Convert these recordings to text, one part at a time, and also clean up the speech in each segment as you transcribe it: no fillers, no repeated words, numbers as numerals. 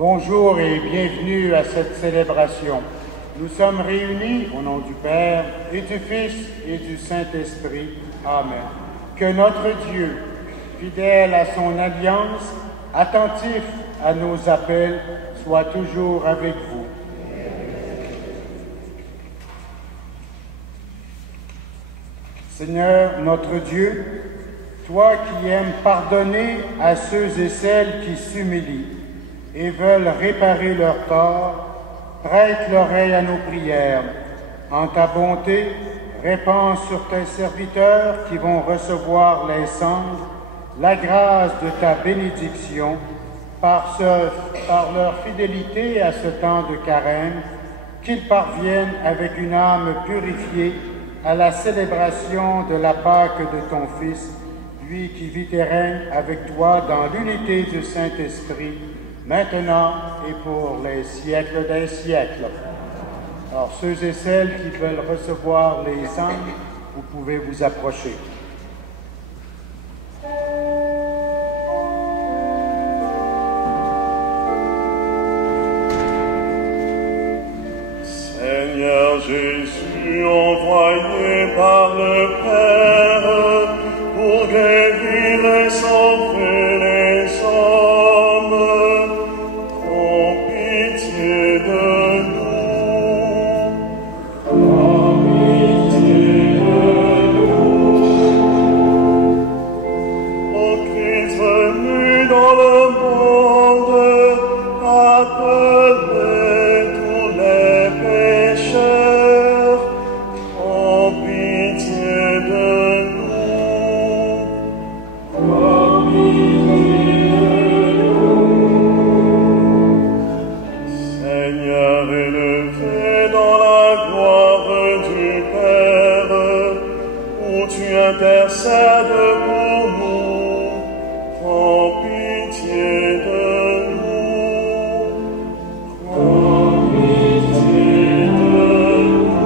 Bonjour et bienvenue à cette célébration. Nous sommes réunis au nom du Père et du Fils et du Saint-Esprit. Amen. Que notre Dieu, fidèle à son alliance, attentif à nos appels, soit toujours avec vous. Seigneur notre Dieu, toi qui aimes pardonner à ceux et celles qui s'humilient et veulent réparer leur tort, prête l'oreille à nos prières. En ta bonté, répands sur tes serviteurs qui vont recevoir les cendres la grâce de ta bénédiction par leur fidélité à ce temps de carême, qu'ils parviennent avec une âme purifiée à la célébration de la Pâque de ton Fils, lui qui vit et règne avec toi dans l'unité du Saint-Esprit, maintenant et pour les siècles des siècles. Alors, ceux et celles qui veulent recevoir les cendres, vous pouvez vous approcher. Seigneur Jésus, envoyé par le Père pour guérir et sauver les hommes, prends pitié de nous. Prends pitié de nous. Ô Christ venu dans le monde, appelez tous les pécheurs, prends pitié de nous. Prends pitié de nous. Seigneur, élevé dans la gloire du Père, où tu intercèdes pour nous, prends pitié de nous. Prends pitié de nous.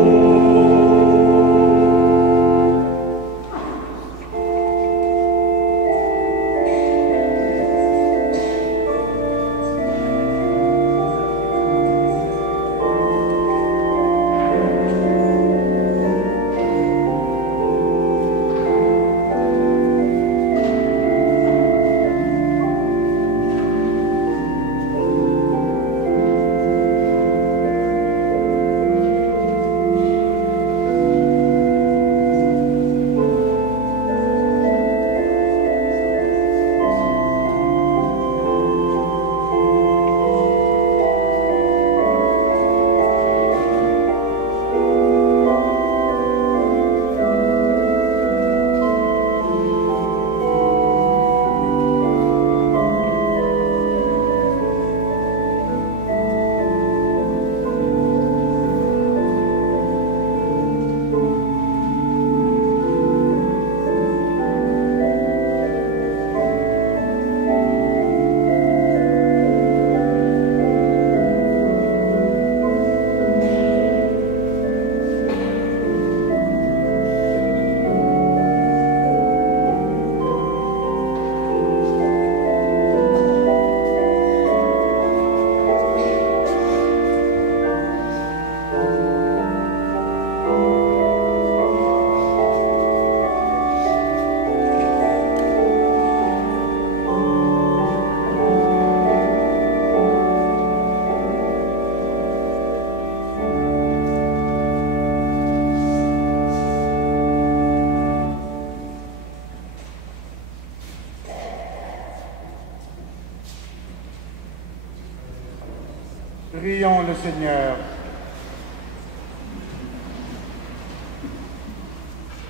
Prions le Seigneur.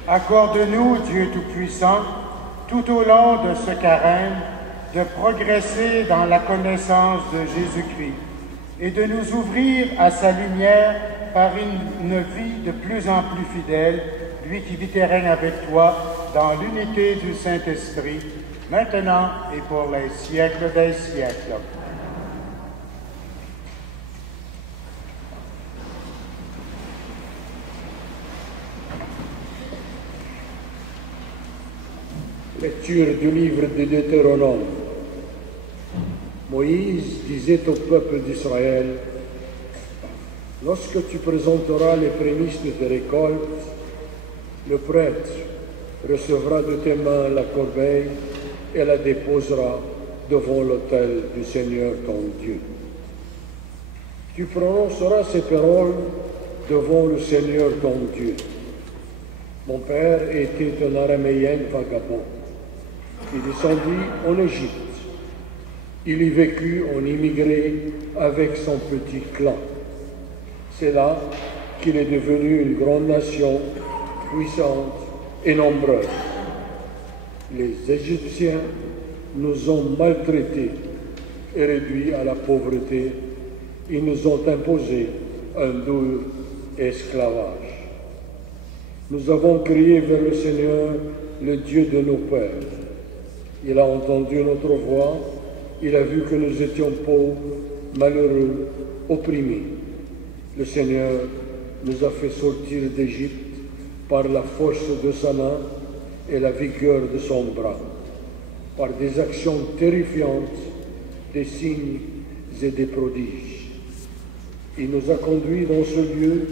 Accorde-nous, Dieu Tout-Puissant, tout au long de ce carême, de progresser dans la connaissance de Jésus-Christ et de nous ouvrir à sa lumière par une vie de plus en plus fidèle, lui qui vit et règne avec toi dans l'unité du Saint-Esprit, maintenant et pour les siècles des siècles. Lecture du livre de Deutéronome. Moïse disait au peuple d'Israël, « Lorsque tu présenteras les prémices de tes récoltes, le prêtre recevra de tes mains la corbeille et la déposera devant l'autel du Seigneur ton Dieu. Tu prononceras ces paroles devant le Seigneur ton Dieu. Mon père était un araméen vagabond. Il descendit en Égypte. Il y vécut en immigré avec son petit clan. C'est là qu'il est devenu une grande nation, puissante et nombreuse. Les Égyptiens nous ont maltraités et réduits à la pauvreté. Ils nous ont imposé un dur esclavage. Nous avons crié vers le Seigneur, le Dieu de nos pères. Il a entendu notre voix, il a vu que nous étions pauvres, malheureux, opprimés. Le Seigneur nous a fait sortir d'Égypte par la force de sa main et la vigueur de son bras, par des actions terrifiantes, des signes et des prodiges. Il nous a conduits dans ce lieu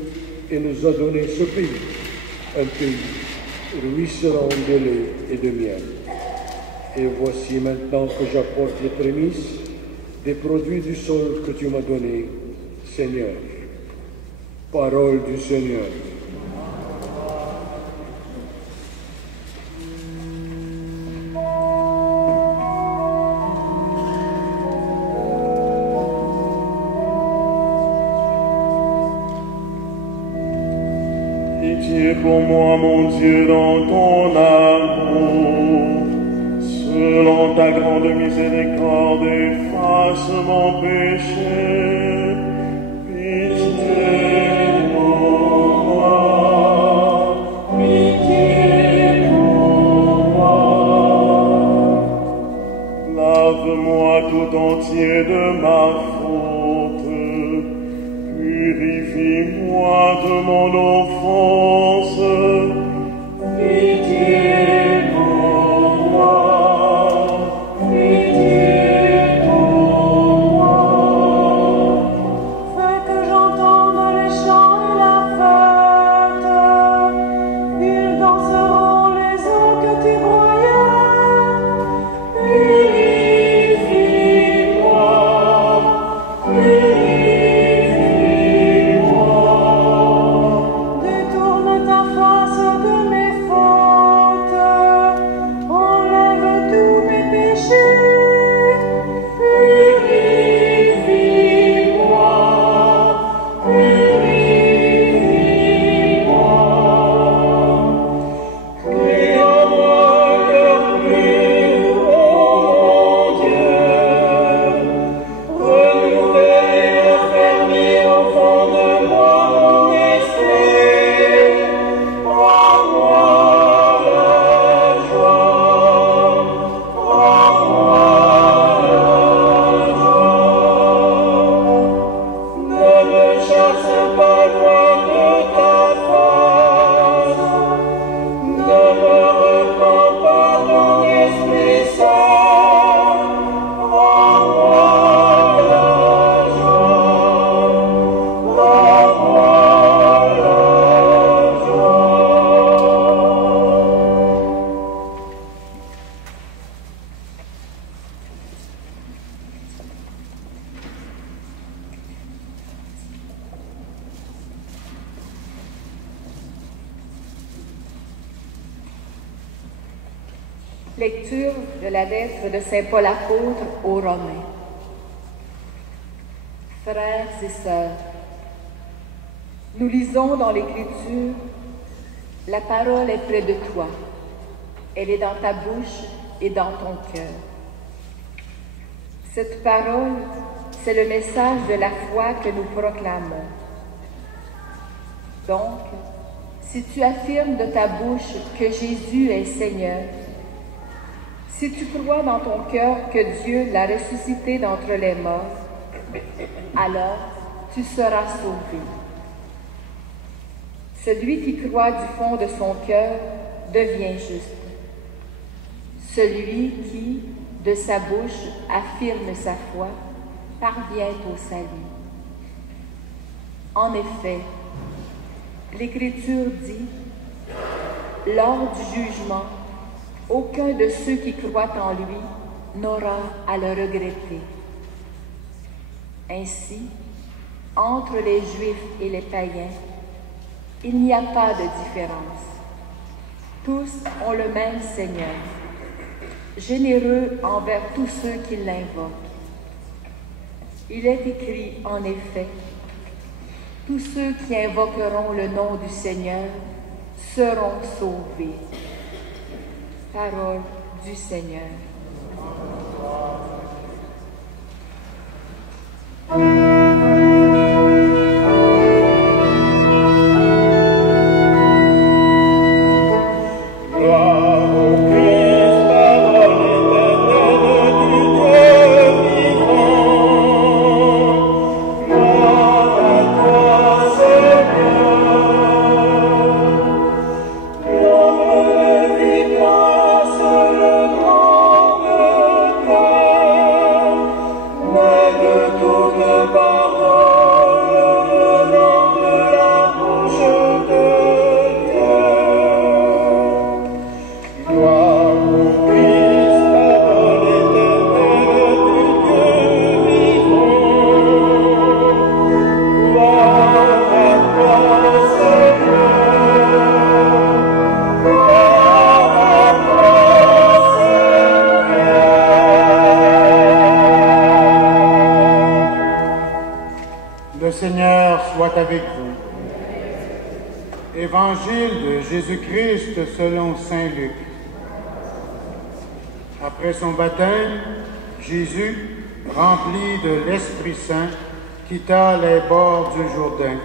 et nous a donné ce pays, un pays ruisselant de lait et de miel. Et voici maintenant que j'apporte les prémices des produits du sol que tu m'as donné, Seigneur. Parole du Seigneur. Pitié pour moi, mon Dieu, dans ton amour. Selon ta grande miséricorde, efface mon péché. Pitié pour moi, pitié pour moi. Lave-moi tout entier de ma faute, purifie-moi de mon offense. Pitié pour moi. Lecture de la lettre de Saint Paul apôtre aux Romains. Frères et sœurs, nous lisons dans l'Écriture, la parole est près de toi, elle est dans ta bouche et dans ton cœur. Cette parole, c'est le message de la foi que nous proclamons. Donc, si tu affirmes de ta bouche que Jésus est Seigneur, si tu crois dans ton cœur que Dieu l'a ressuscité d'entre les morts, alors tu seras sauvé. Celui qui croit du fond de son cœur devient juste. Celui qui, de sa bouche, affirme sa foi, parvient au salut. En effet, l'Écriture dit, « Lors du jugement, aucun de ceux qui croient en lui n'aura à le regretter. » Ainsi, entre les Juifs et les païens, il n'y a pas de différence. Tous ont le même Seigneur, généreux envers tous ceux qui l'invoquent. Il est écrit, en effet, « Tous ceux qui invoqueront le nom du Seigneur seront sauvés. » Parole du Seigneur. Avec vous. Évangile de Jésus-Christ selon saint Luc. Après son baptême, Jésus, rempli de l'Esprit Saint, quitta les bords du Jourdain.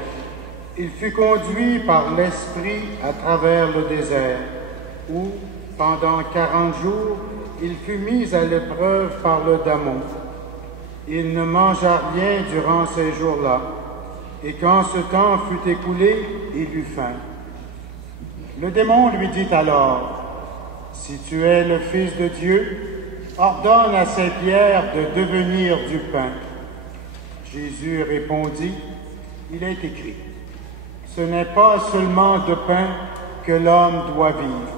Il fut conduit par l'Esprit à travers le désert, où, pendant 40 jours, il fut mis à l'épreuve par le démon. Il ne mangea rien durant ces jours-là. Et quand ce temps fut écoulé, il eut faim. Le démon lui dit alors, « Si tu es le Fils de Dieu, ordonne à ces pierres de devenir du pain. » Jésus répondit, « Il est écrit, ce n'est pas seulement de pain que l'homme doit vivre. »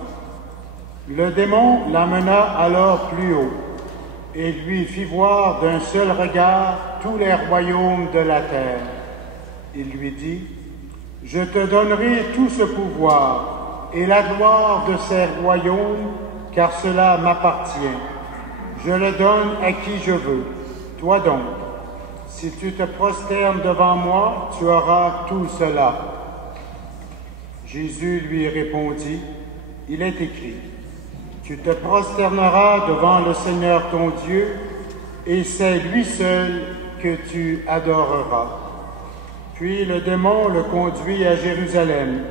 Le démon l'amena alors plus haut et lui fit voir d'un seul regard tous les royaumes de la terre. Il lui dit, « Je te donnerai tout ce pouvoir et la gloire de ces royaumes, car cela m'appartient. Je le donne à qui je veux. Toi donc, si tu te prosternes devant moi, tu auras tout cela. » Jésus lui répondit, « Il est écrit, tu te prosterneras devant le Seigneur ton Dieu, et c'est lui seul que tu adoreras. » Puis le démon le conduit à Jérusalem.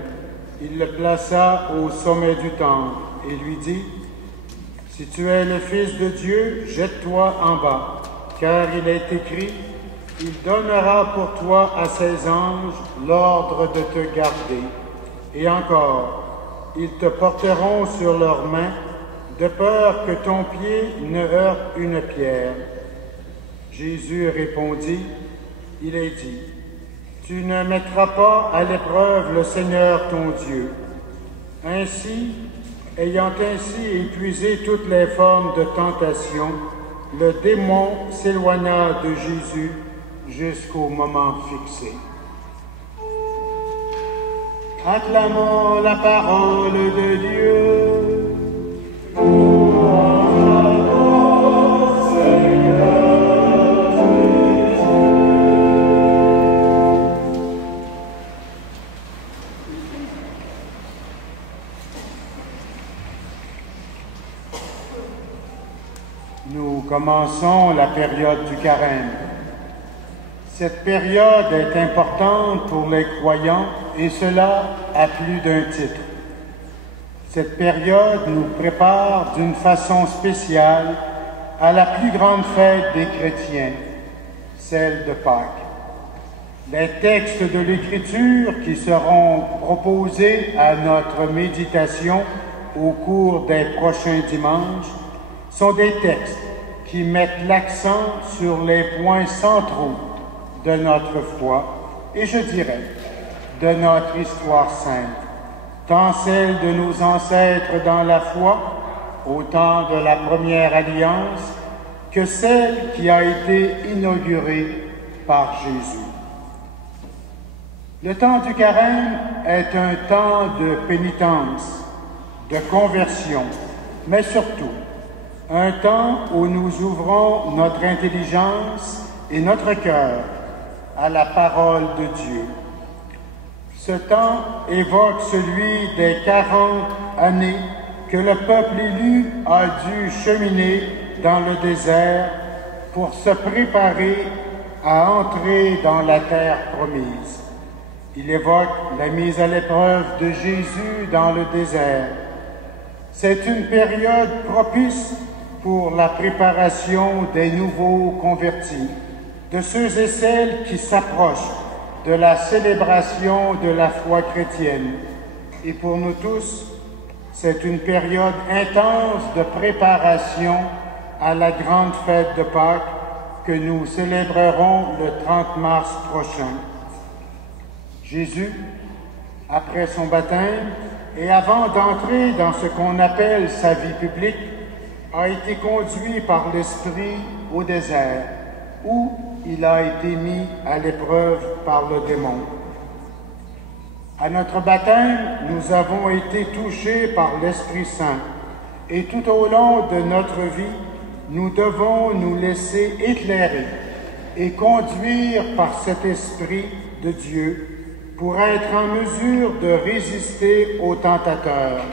Il le plaça au sommet du temple et lui dit, « Si tu es le Fils de Dieu, jette-toi en bas, car il est écrit, il donnera pour toi à ses anges l'ordre de te garder. Et encore, ils te porteront sur leurs mains, de peur que ton pied ne heurte une pierre. » Jésus répondit, « Il est dit, tu ne mettras pas à l'épreuve le Seigneur ton Dieu. » Ainsi, ayant ainsi épuisé toutes les formes de tentation, le démon s'éloigna de Jésus jusqu'au moment fixé. Acclamons la parole de Dieu. Nous commençons la période du carême. Cette période est importante pour les croyants et cela à plus d'un titre. Cette période nous prépare d'une façon spéciale à la plus grande fête des chrétiens, celle de Pâques. Les textes de l'Écriture qui seront proposés à notre méditation au cours des prochains dimanches sont des textes qui mettent l'accent sur les points centraux de notre foi et je dirais de notre histoire sainte, tant celle de nos ancêtres dans la foi, au temps de la première alliance, que celle qui a été inaugurée par Jésus. Le temps du carême est un temps de pénitence, de conversion, mais surtout un temps où nous ouvrons notre intelligence et notre cœur à la parole de Dieu. Ce temps évoque celui des 40 années que le peuple élu a dû cheminer dans le désert pour se préparer à entrer dans la terre promise. Il évoque la mise à l'épreuve de Jésus dans le désert. C'est une période propice pour la préparation des nouveaux convertis, de ceux et celles qui s'approchent de la célébration de la foi chrétienne. Et pour nous tous, c'est une période intense de préparation à la grande fête de Pâques que nous célébrerons le 30 mars prochain. Jésus, après son baptême et avant d'entrer dans ce qu'on appelle sa vie publique, a été conduit par l'Esprit au désert, où il a été mis à l'épreuve par le démon. À notre baptême, nous avons été touchés par l'Esprit Saint, et tout au long de notre vie, nous devons nous laisser éclairer et conduire par cet Esprit de Dieu pour être en mesure de résister aux tentateurs.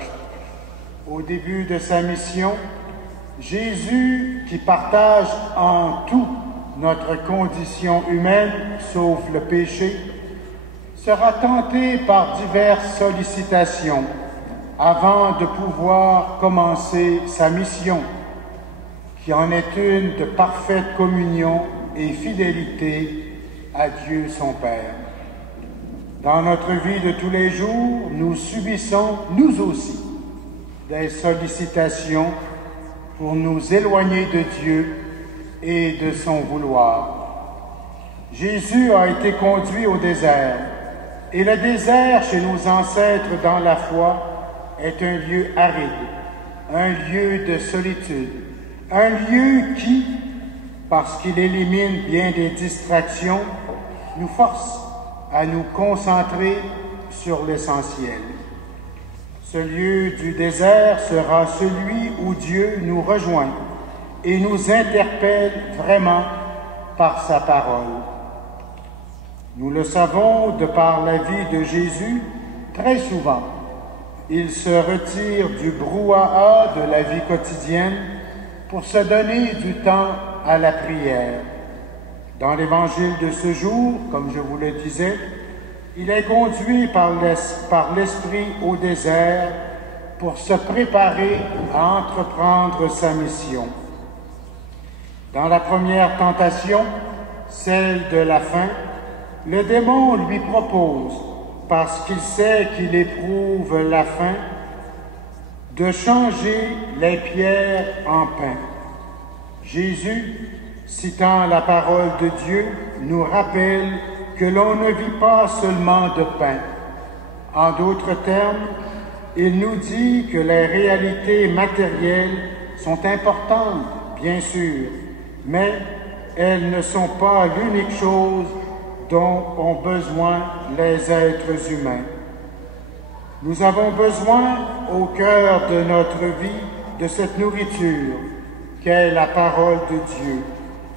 Au début de sa mission, Jésus, qui partage en tout notre condition humaine, sauf le péché, sera tenté par diverses sollicitations avant de pouvoir commencer sa mission, qui en est une de parfaite communion et fidélité à Dieu son Père. Dans notre vie de tous les jours, nous subissons, nous aussi, des sollicitations pour nous éloigner de Dieu et de son vouloir. Jésus a été conduit au désert, et le désert chez nos ancêtres dans la foi est un lieu aride, un lieu de solitude, un lieu qui, parce qu'il élimine bien des distractions, nous force à nous concentrer sur l'essentiel. Ce lieu du désert sera celui où Dieu nous rejoint et nous interpelle vraiment par sa parole. Nous le savons de par la vie de Jésus, très souvent, il se retire du brouhaha de la vie quotidienne pour se donner du temps à la prière. Dans l'évangile de ce jour, comme je vous le disais, il est conduit par l'Esprit au désert pour se préparer à entreprendre sa mission. Dans la première tentation, celle de la faim, le démon lui propose, parce qu'il sait qu'il éprouve la faim, de changer les pierres en pain. Jésus, citant la parole de Dieu, nous rappelle que l'on ne vit pas seulement de pain. En d'autres termes, il nous dit que les réalités matérielles sont importantes, bien sûr, mais elles ne sont pas l'unique chose dont ont besoin les êtres humains. Nous avons besoin, au cœur de notre vie, de cette nourriture qu'est la parole de Dieu,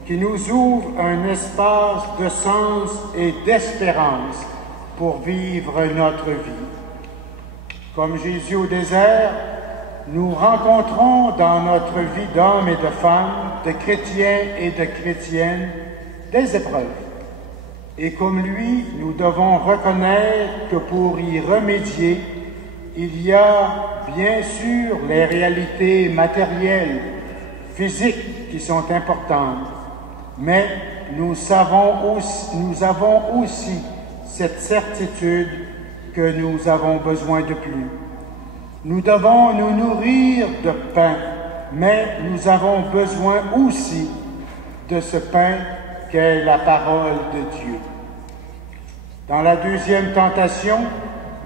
qui nous ouvre un espace de sens et d'espérance pour vivre notre vie. Comme Jésus au désert, nous rencontrons dans notre vie d'hommes et de femmes de chrétiens et de chrétiennes des épreuves. Et comme lui, nous devons reconnaître que pour y remédier, il y a bien sûr les réalités matérielles, physiques qui sont importantes, mais nous avons aussi cette certitude que nous avons besoin de plus. Nous devons nous nourrir de pain, mais nous avons besoin aussi de ce pain qu'est la parole de Dieu. Dans la deuxième tentation,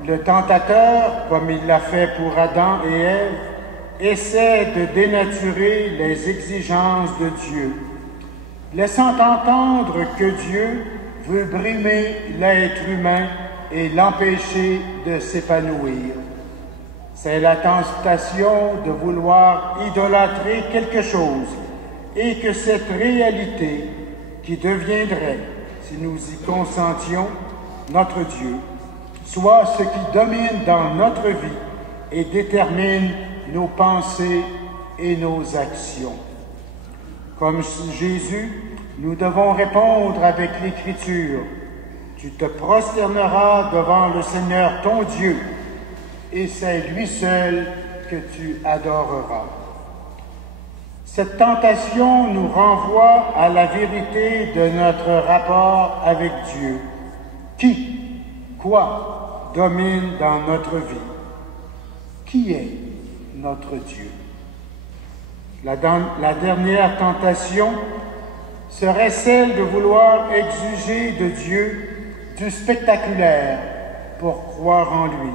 le tentateur, comme il l'a fait pour Adam et Ève, essaie de dénaturer les exigences de Dieu, laissant entendre que Dieu veut brimer l'être humain et l'empêcher de s'épanouir. C'est la tentation de vouloir idolâtrer quelque chose et que cette réalité qui deviendrait, si nous y consentions, notre Dieu, soit ce qui domine dans notre vie et détermine nos pensées et nos actions. Comme Jésus, nous devons répondre avec l'Écriture. Tu te prosterneras devant le Seigneur ton Dieu, et c'est lui seul que tu adoreras. Cette tentation nous renvoie à la vérité de notre rapport avec Dieu. Qui, quoi, domine dans notre vie? Qui est notre Dieu? La dernière tentation serait celle de vouloir exiger de Dieu du spectaculaire pour croire en lui.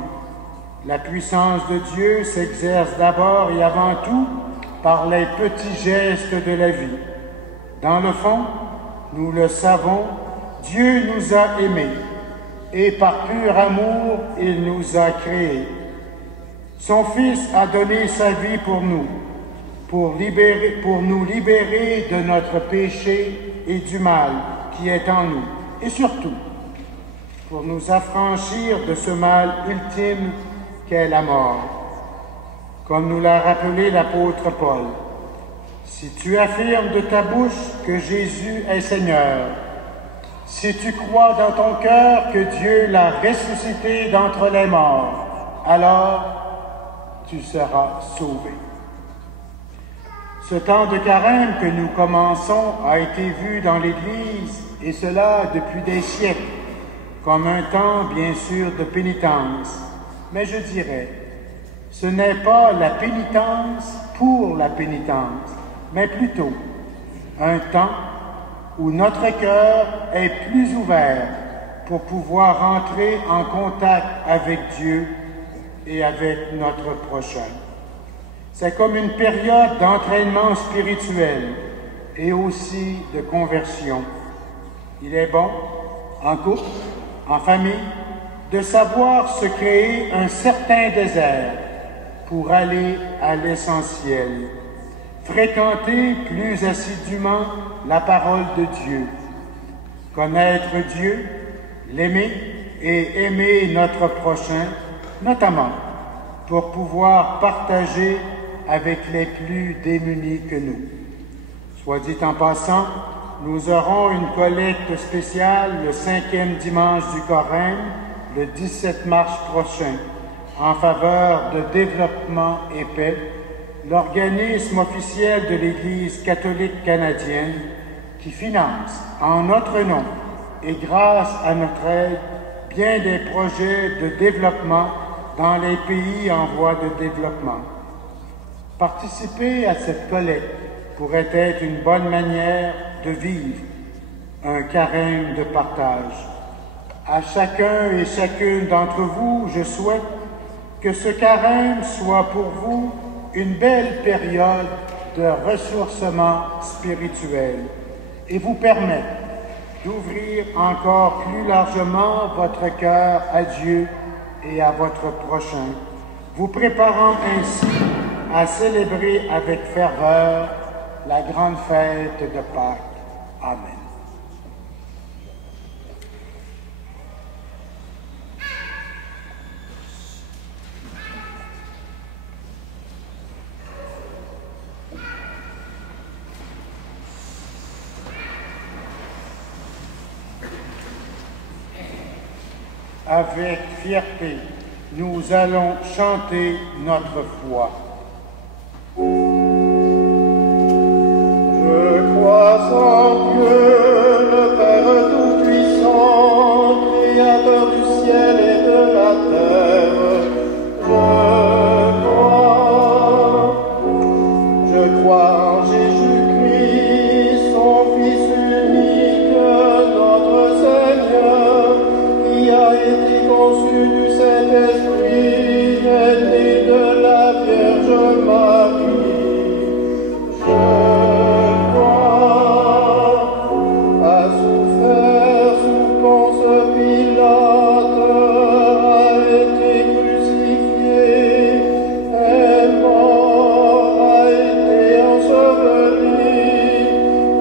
La puissance de Dieu s'exerce d'abord et avant tout par les petits gestes de la vie. Dans le fond, nous le savons, Dieu nous a aimés et par pur amour, il nous a créés. Son Fils a donné sa vie pour nous, pour nous libérer de notre péché et du mal qui est en nous, et surtout, pour nous affranchir de ce mal ultime qu'est la mort. Comme nous l'a rappelé l'apôtre Paul, si tu affirmes de ta bouche que Jésus est Seigneur, si tu crois dans ton cœur que Dieu l'a ressuscité d'entre les morts, alors tu seras sauvé. Ce temps de carême que nous commençons a été vu dans l'Église, et cela depuis des siècles, comme un temps bien sûr de pénitence. Mais je dirais, ce n'est pas la pénitence pour la pénitence, mais plutôt un temps où notre cœur est plus ouvert pour pouvoir entrer en contact avec Dieu et avec notre prochain. C'est comme une période d'entraînement spirituel et aussi de conversion. Il est bon, en couple, en famille, de savoir se créer un certain désert pour aller à l'essentiel, fréquenter plus assidûment la parole de Dieu, connaître Dieu, l'aimer et aimer notre prochain, notamment pour pouvoir partager avec les plus démunis que nous. Soit dit en passant, nous aurons une collecte spéciale le 5e dimanche du Carême, le 17 mars prochain, en faveur de Développement et Paix, l'organisme officiel de l'Église catholique canadienne qui finance en notre nom et grâce à notre aide bien des projets de développement dans les pays en voie de développement. Participer à cette collecte pourrait être une bonne manière de vivre un carême de partage. À chacun et chacune d'entre vous, je souhaite que ce carême soit pour vous une belle période de ressourcement spirituel et vous permette d'ouvrir encore plus largement votre cœur à Dieu et à votre prochain, vous préparant ainsi à célébrer avec ferveur la grande fête de Pâques. Amen. avec fierté, nous allons chanter notre foi. Je crois en Dieu, le Père Tout-Puissant, Créateur du ciel et de la terre. Je crois en Jésus-Christ, son Fils unique, notre Seigneur, qui a été conçu du Saint-Esprit, est né de la Vierge Marie. Je crois, a souffert sous Ponce Pilate, a été crucifié, est mort, a été enseveli,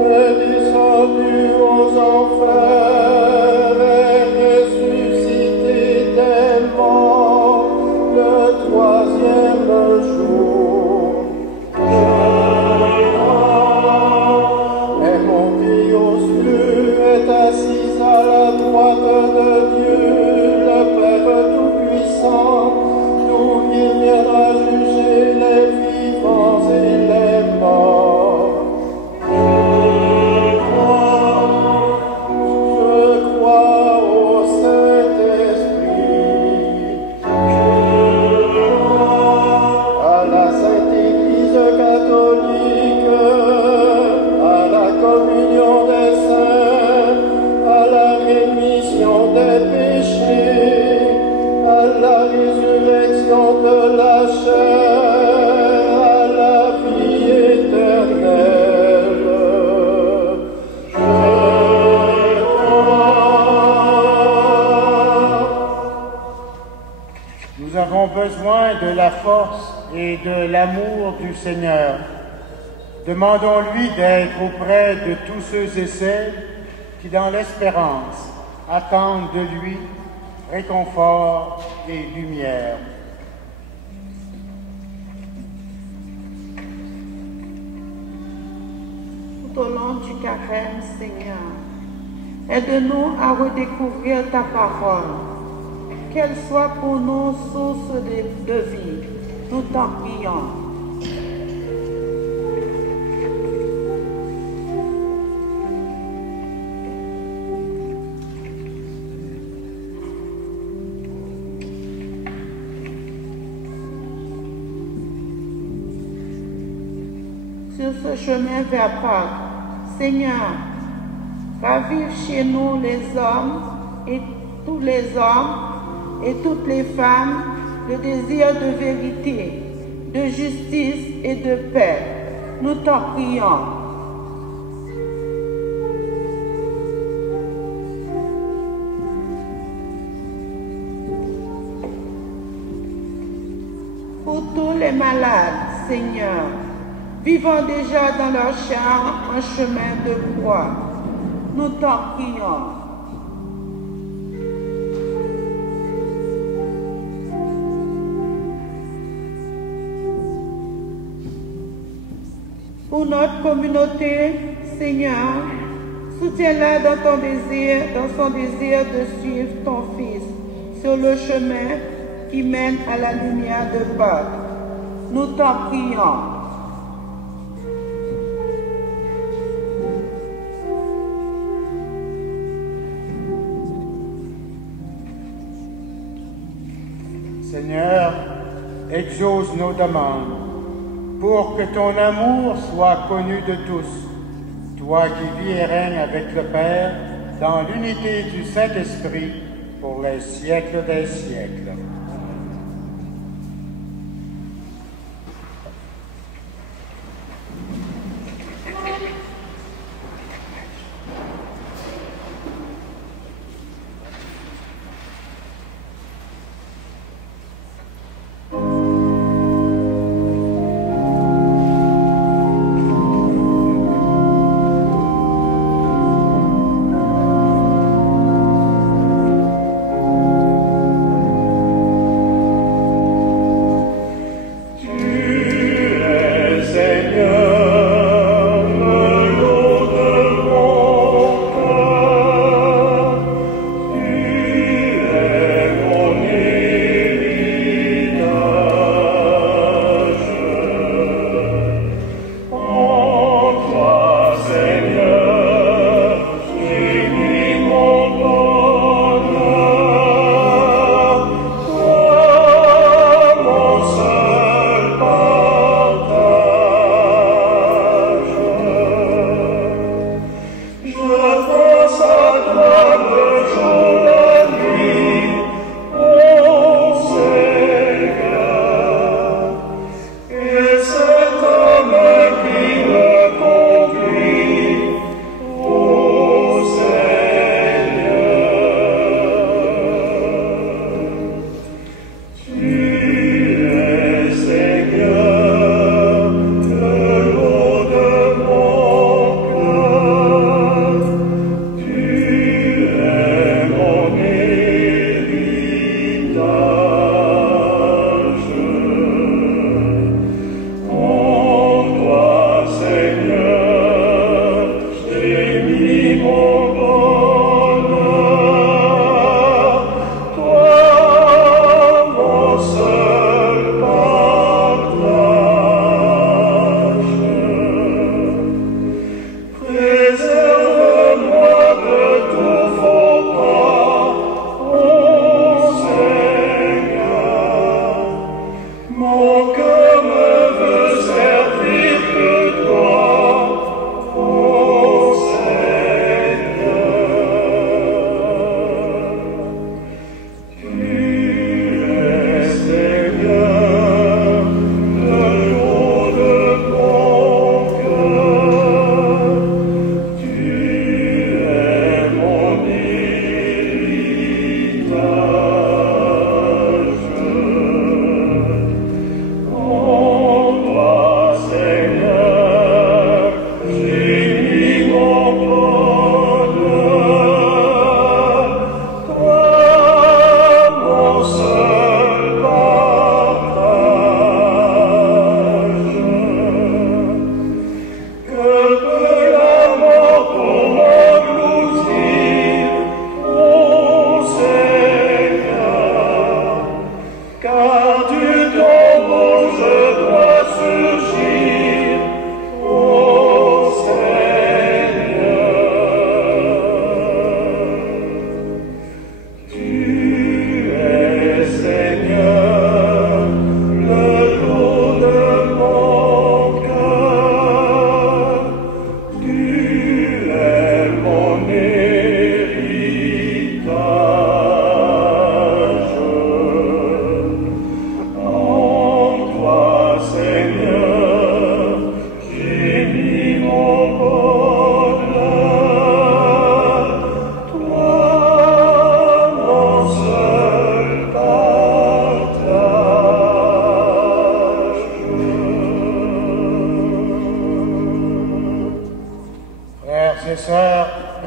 est descendu aux enfers, est ressuscité des morts le troisième jour. Est monté aux cieux, est assis à la droite de Dieu, le Père Tout-Puissant, d'où il viendra juger les vivants et les morts. Je crois au Saint-Esprit, à la Sainte Église catholique, à la communion des saints, à la rémission des péchés, à la résurrection de la chair, à la vie éternelle. Je crois. Nous avons besoin de la force et de l'amour du Seigneur. Demandons-lui d'être auprès de tous ceux et celles qui, dans l'espérance, attendent de lui réconfort et lumière. Tout au long du carême, Seigneur, aide-nous à redécouvrir ta parole, qu'elle soit pour nous source de vie. Nous t'en prions. Sur ce chemin vers Pâques, Seigneur, ravive chez nous les hommes et tous les hommes et toutes les femmes le désir de vérité, de justice et de paix. Nous t'en prions. Pour tous les malades, Seigneur, vivant déjà dans leur chair un chemin de croix, nous t'en prions. Pour notre communauté, Seigneur, soutiens-la dans son désir de suivre ton Fils sur le chemin qui mène à la lumière de Pâques. Nous t'en prions. Seigneur, exauce nos demandes, pour que ton amour soit connu de tous, toi qui vis et règnes avec le Père dans l'unité du Saint-Esprit pour les siècles des siècles.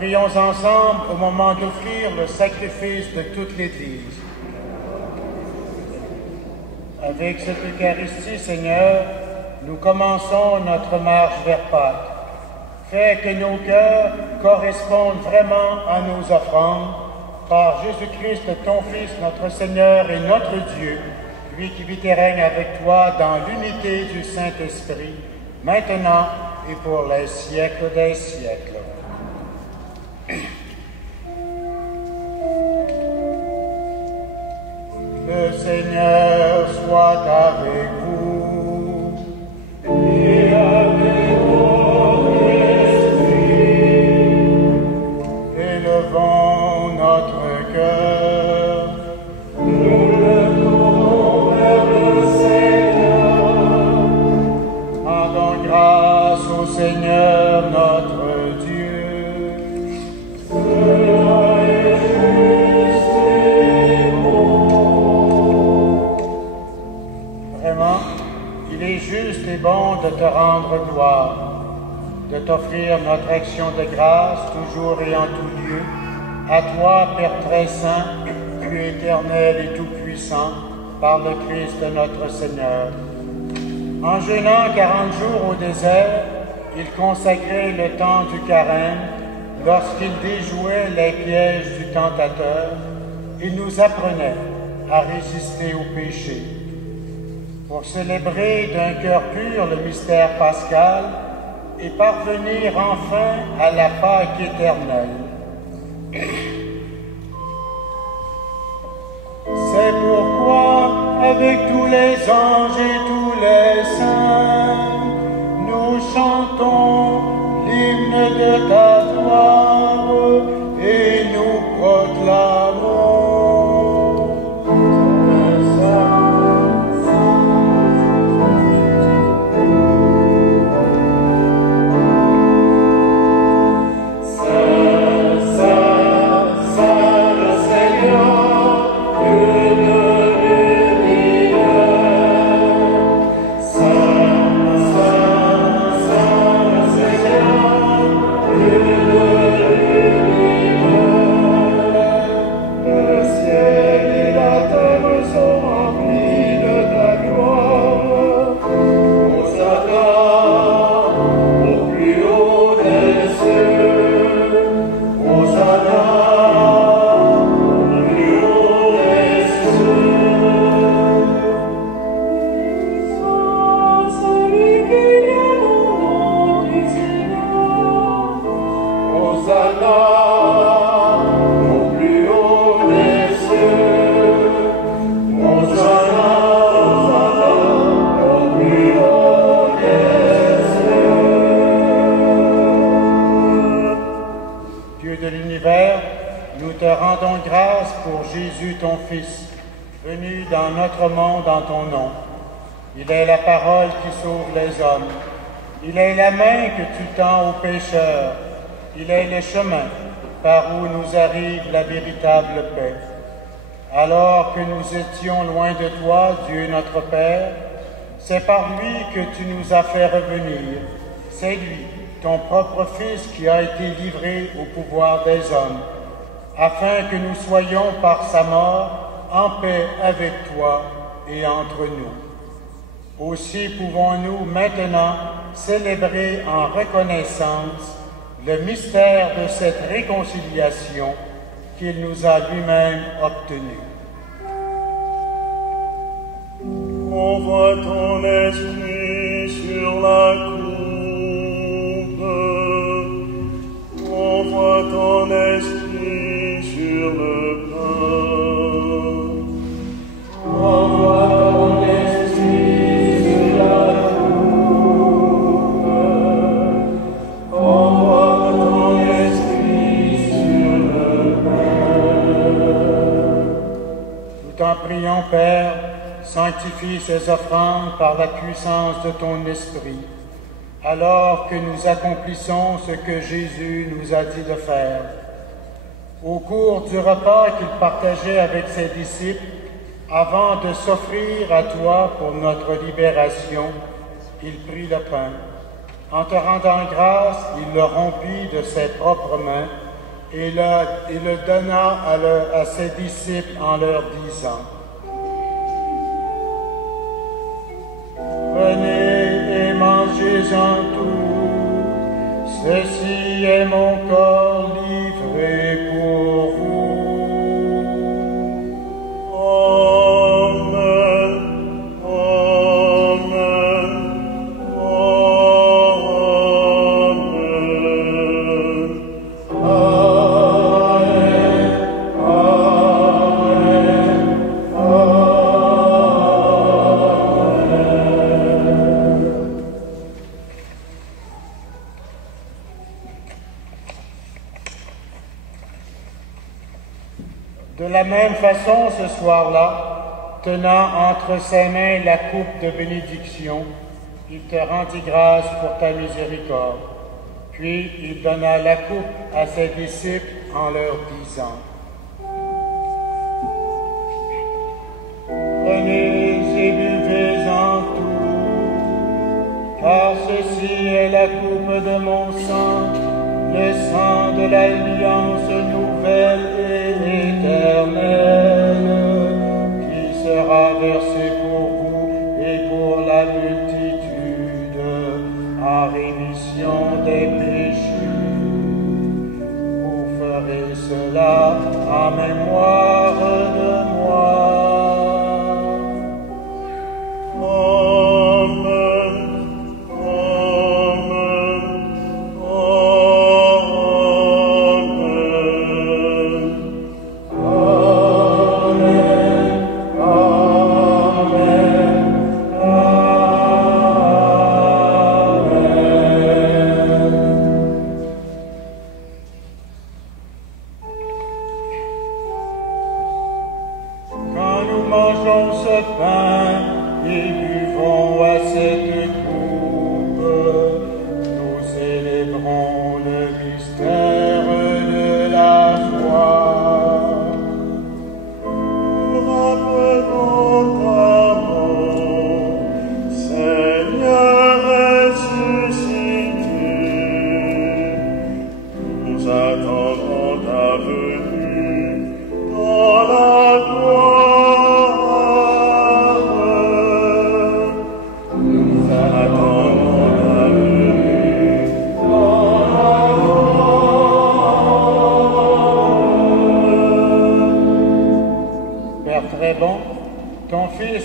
prions ensemble au moment d'offrir le sacrifice de toute l'Église. Avec cette Eucharistie, Seigneur, nous commençons notre marche vers Pâques. Fais que nos cœurs correspondent vraiment à nos offrandes par Jésus-Christ, ton Fils, notre Seigneur et notre Dieu, lui qui vit et règne avec toi dans l'unité du Saint-Esprit, maintenant et pour les siècles des siècles. Le Seigneur soit avec vous. Et avec votre esprit. Élevons notre cœur. Nous levons vers le Seigneur. Rendons grâce au Seigneur notre Dieu. Il est juste et bon de te rendre gloire, de t'offrir notre action de grâce, toujours et en tout lieu, à toi, Père très saint, Dieu éternel et tout-puissant, par le Christ notre Seigneur. En jeûnant 40 jours au désert, il consacrait le temps du carême, lorsqu'il déjouait les pièges du tentateur, il nous apprenait à résister au péché. Pour célébrer d'un cœur pur le mystère pascal et parvenir enfin à la Pâque éternelle. C'est pourquoi, avec tous les anges et tous les saints, nous chantons l'hymne de ta gloire et nous proclamons. Ton Fils, venu dans notre monde en ton nom. Il est la parole qui sauve les hommes. Il est la main que tu tends aux pécheurs. Il est le chemin par où nous arrive la véritable paix. Alors que nous étions loin de toi, Dieu notre Père, c'est par lui que tu nous as fait revenir. C'est lui, ton propre Fils, qui a été livré au pouvoir des hommes, afin que nous soyons par sa mort en paix avec toi et entre nous. Aussi pouvons-nous maintenant célébrer en reconnaissance le mystère de cette réconciliation qu'il nous a lui-même obtenue. Envoie ton esprit sur la coupe, envoie ton esprit sur le pain, envoie ton esprit sur la coupe, envoie ton esprit sur le pain. Nous t'en prions, Père, sanctifie ces offrandes par la puissance de ton esprit, alors que nous accomplissons ce que Jésus nous a dit de faire. Au cours du repas qu'il partageait avec ses disciples, avant de s'offrir à toi pour notre libération, il prit le pain. En te rendant grâce, il le rompit de ses propres mains et le donna à ses disciples en leur disant: Prenez et mangez-en tous, ceci est mon corps livré pour vous. De la même façon, ce soir-là, tenant entre ses mains la coupe de bénédiction, il te rendit grâce pour ta miséricorde. Puis il donna la coupe à ses disciples en leur disant: Prenez et buvez-en tous, car ceci est la coupe de mon sang, le sang de l'alliance nouvelle et éternelle, qui sera versé pour vous et pour la multitude en rémission des péchés. Vous ferez cela en mémoire de moi.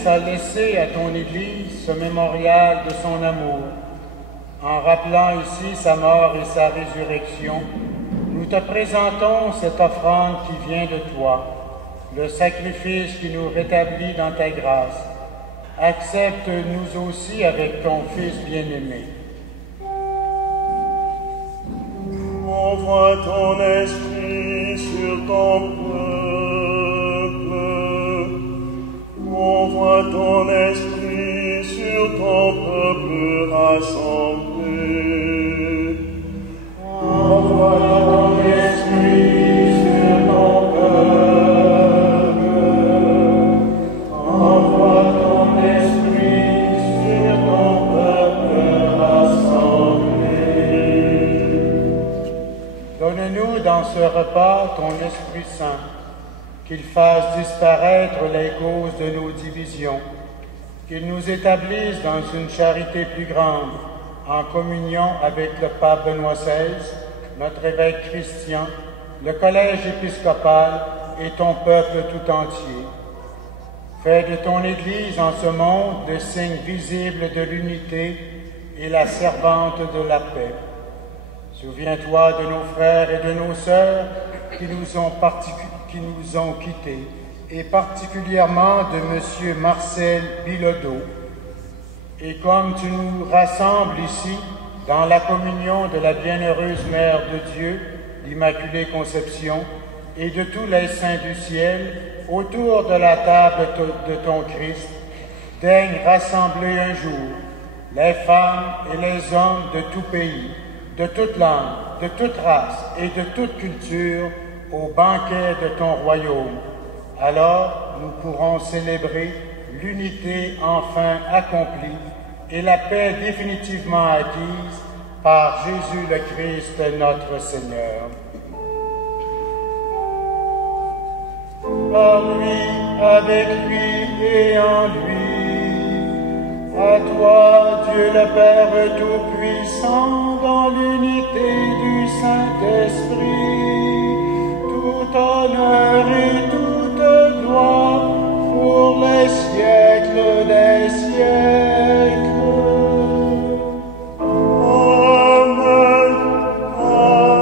A laissé à ton Église ce mémorial de son amour. En rappelant ici sa mort et sa résurrection, nous te présentons cette offrande qui vient de toi, le sacrifice qui nous rétablit dans ta grâce. Accepte-nous aussi avec ton Fils bien-aimé. Envoie ton esprit sur ton peuple. Envoie ton esprit sur ton peuple rassemblé. Envoie ton esprit sur ton peuple. Envoie ton esprit sur ton peuple rassemblé. Donne-nous dans ce repas ton Esprit Saint, qu'il fasse disparaître les causes de nos divisions, qu'il nous établisse dans une charité plus grande, en communion avec le pape Benoît XVI, notre évêque Christian, le collège épiscopal et ton peuple tout entier. Fais de ton Église en ce monde le signe visible de l'unité et la servante de la paix. Souviens-toi de nos frères et de nos sœurs qui nous ont quittés, et particulièrement de M. Marcel Bilodeau. Et comme tu nous rassembles ici, dans la communion de la bienheureuse Mère de Dieu, l'Immaculée Conception, et de tous les saints du ciel, autour de la table de ton Christ, daigne rassembler un jour les femmes et les hommes de tout pays, de toute langue, de toute race et de toute culture, au banquet de ton royaume. Alors nous pourrons célébrer l'unité enfin accomplie et la paix définitivement acquise par Jésus le Christ notre Seigneur. par lui, avec lui et en lui. À toi, Dieu le Père Tout-Puissant, dans l'unité du Saint-Esprit, tout honneur et toute gloire pour les siècles des siècles. Amen. Amen.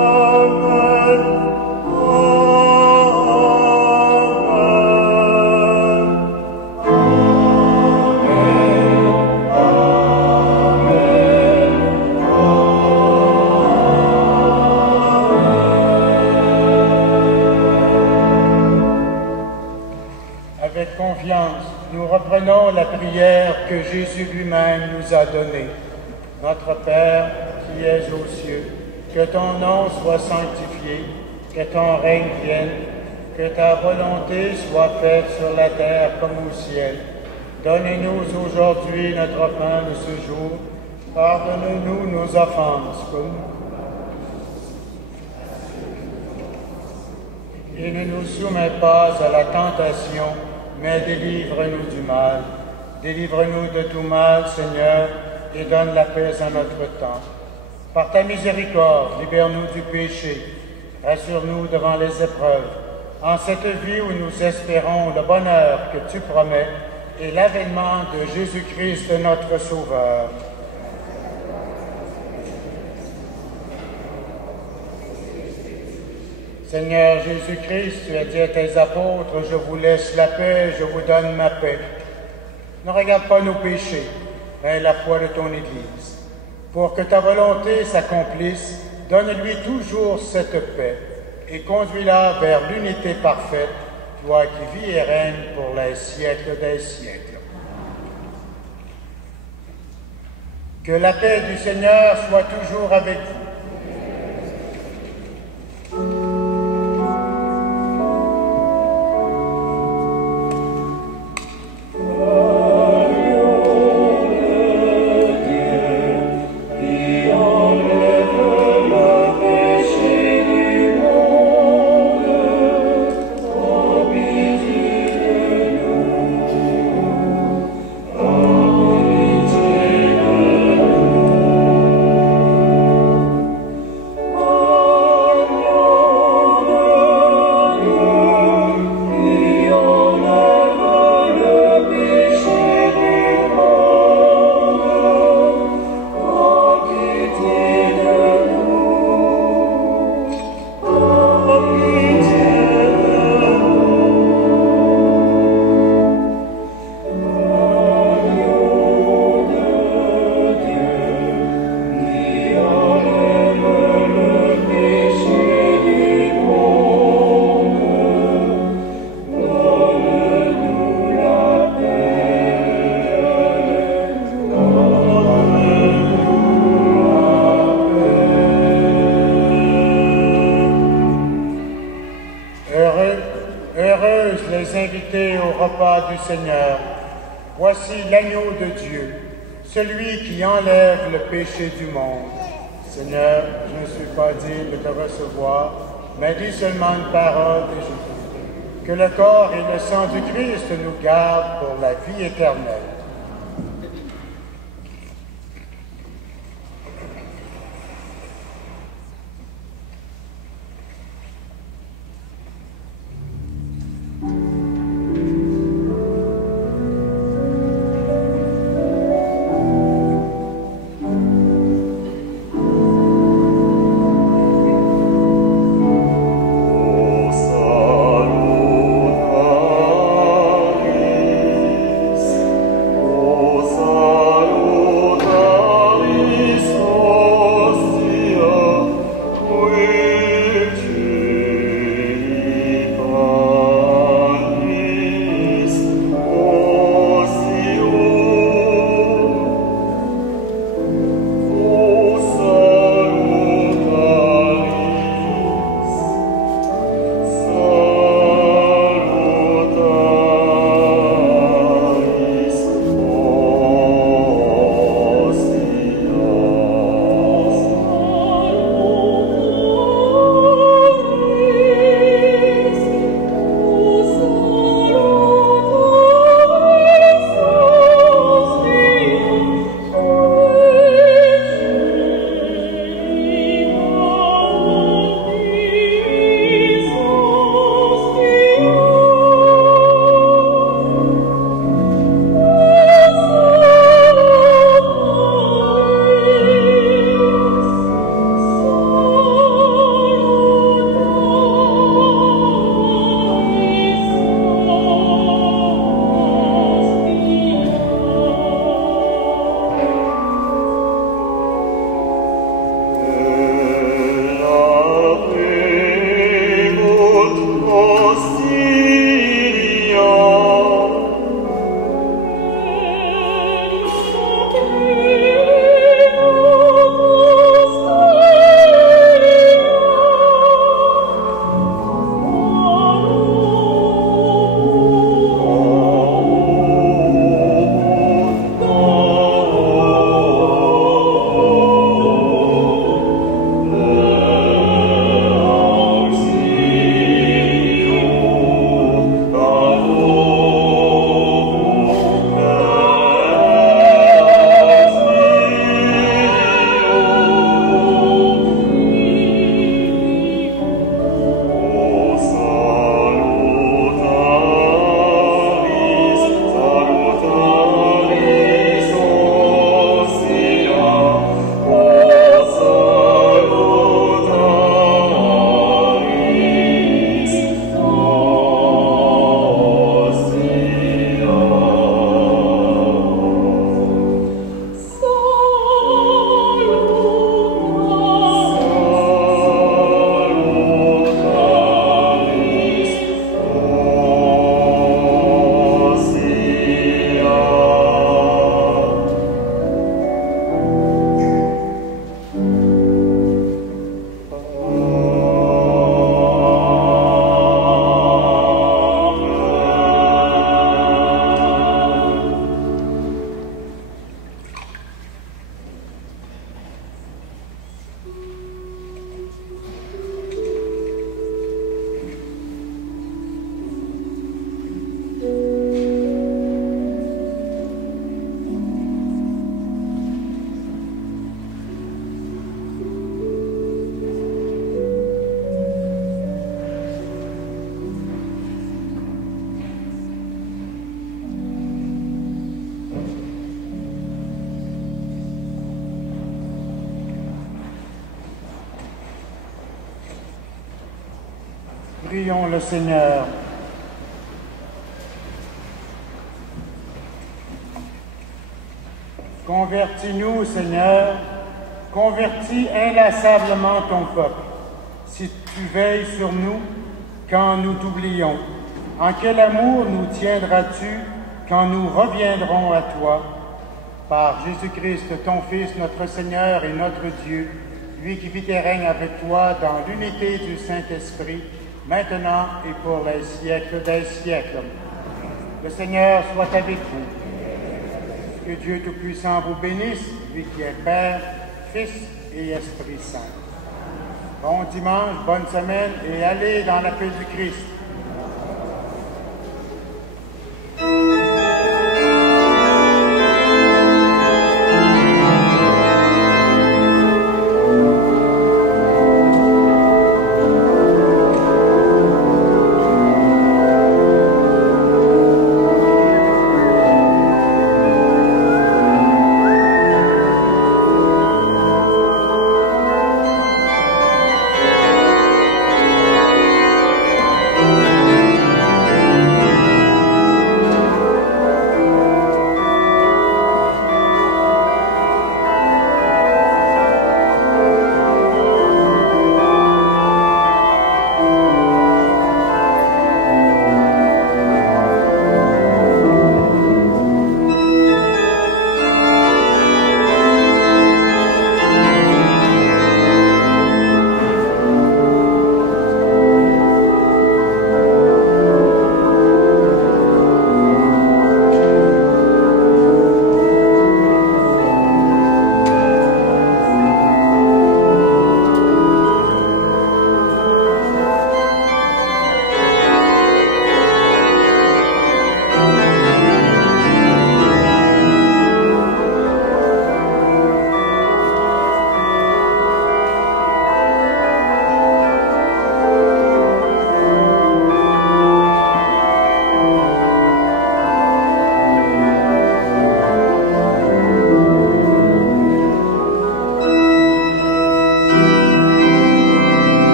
Avec confiance, nous reprenons la prière que Jésus lui-même nous a donnée. Notre Père, qui es aux cieux, que ton nom soit sanctifié, que ton règne vienne, que ta volonté soit faite sur la terre comme au ciel. Donne-nous aujourd'hui notre pain de ce jour. Pardonne-nous nos offenses, comme et ne nous soumets pas à la tentation, mais délivre-nous du mal. Délivre-nous de tout mal, Seigneur, et donne la paix à notre temps. Par ta miséricorde, libère-nous du péché. Rassure-nous devant les épreuves. En cette vie où nous espérons le bonheur que tu promets et l'avènement de Jésus-Christ, notre Sauveur. Seigneur Jésus-Christ, tu as dit à tes apôtres, je vous laisse la paix, je vous donne ma paix. Ne regarde pas nos péchés, mais la foi de ton Église. Pour que ta volonté s'accomplisse, donne-lui toujours cette paix et conduis-la vers l'unité parfaite, toi qui vis et règnes pour les siècles des siècles. Que la paix du Seigneur soit toujours avec vous. Heureuses les invités au repas du Seigneur. Voici l'agneau de Dieu, celui qui enlève le péché du monde. Seigneur, je ne suis pas digne de te recevoir, mais dis seulement une parole et je prie. Que le corps et le sang du Christ nous gardent pour la vie éternelle. Prions le Seigneur. Convertis-nous, Seigneur, convertis inlassablement ton peuple. Si tu veilles sur nous quand nous t'oublions, en quel amour nous tiendras-tu quand nous reviendrons à toi? Par Jésus-Christ, ton Fils, notre Seigneur et notre Dieu, lui qui vit et règne avec toi dans l'unité du Saint-Esprit, maintenant et pour les siècles des siècles. Le Seigneur soit avec vous. Que Dieu Tout-Puissant vous bénisse, lui qui est Père, Fils et Esprit Saint. Bon dimanche, bonne semaine et allez dans la paix du Christ.